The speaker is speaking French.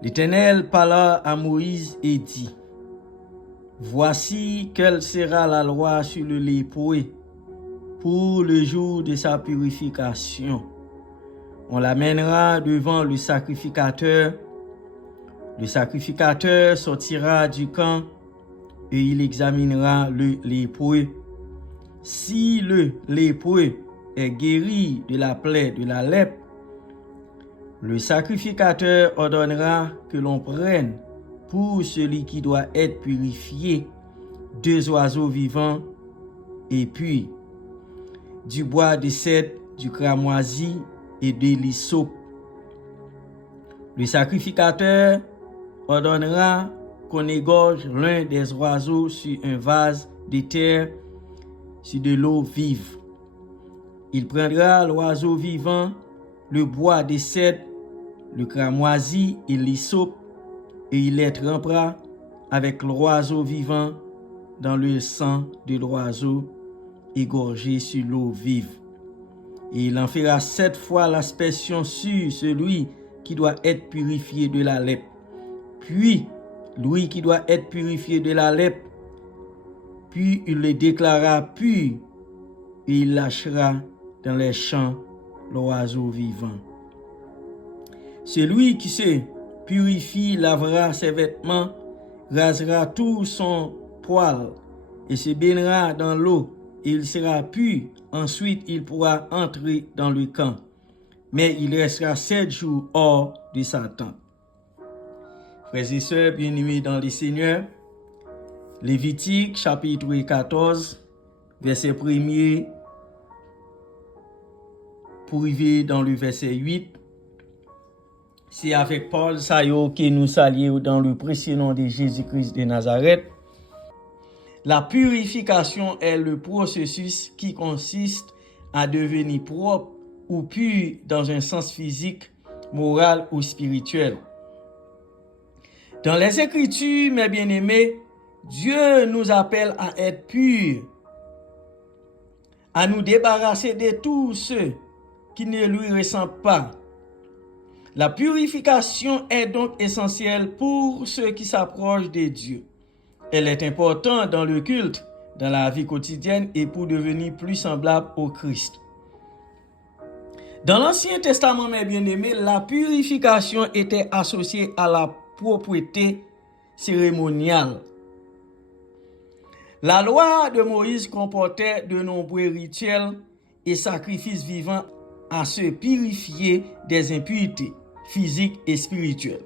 L'Éternel parla à Moïse et dit, voici quelle sera la loi sur le lépreux pour le jour de sa purification. On l'amènera devant le sacrificateur. Le sacrificateur sortira du camp et il examinera le lépreux. Si le lépreux est guéri de la plaie de la lèpre, le sacrificateur ordonnera que l'on prenne pour celui qui doit être purifié 2 oiseaux vivants et puis du bois de cèdre, du cramoisi et de l'hysope. Le sacrificateur ordonnera qu'on égorge l'un des oiseaux sur un vase de terre sur de l'eau vive. Il prendra l'oiseau vivant, le bois de cèdre, le cramoisi et l'hysope, et il les trempera avec l'oiseau vivant dans le sang de l'oiseau égorgé sur l'eau vive. Et il en fera 7 fois l'aspersion sur celui qui doit être purifié de la lèpre. Puis, lui qui doit être purifié de la lèpre, puis il le déclarera pur, et il lâchera dans les champs l'oiseau vivant. Celui qui se purifie lavera ses vêtements, rasera tout son poil, et se baignera dans l'eau, et il sera pur. Ensuite, il pourra entrer dans le camp, mais il restera 7 jours hors de sa tente. Frères et sœurs bien-aimés dans le Seigneur, Lévitique chapitre 14, verset 1er, pour arriver dans le verset 8, c'est avec Paul Sayo que nous saluons dans le précieux nom de Jésus-Christ de Nazareth. La purification est le processus qui consiste à devenir propre ou pur dans un sens physique, moral ou spirituel. Dans les Écritures, mes bien-aimés, Dieu nous appelle à être purs, à nous débarrasser de tous ceux qui ne lui ressemblent pas. La purification est donc essentielle pour ceux qui s'approchent de Dieu. Elle est importante dans le culte, dans la vie quotidienne et pour devenir plus semblable au Christ. Dans l'Ancien Testament, mes bien-aimés, la purification était associée à la propreté cérémoniale. La loi de Moïse comportait de nombreux rituels et sacrifices vivants à se purifier des impuretés physiques et spirituelles.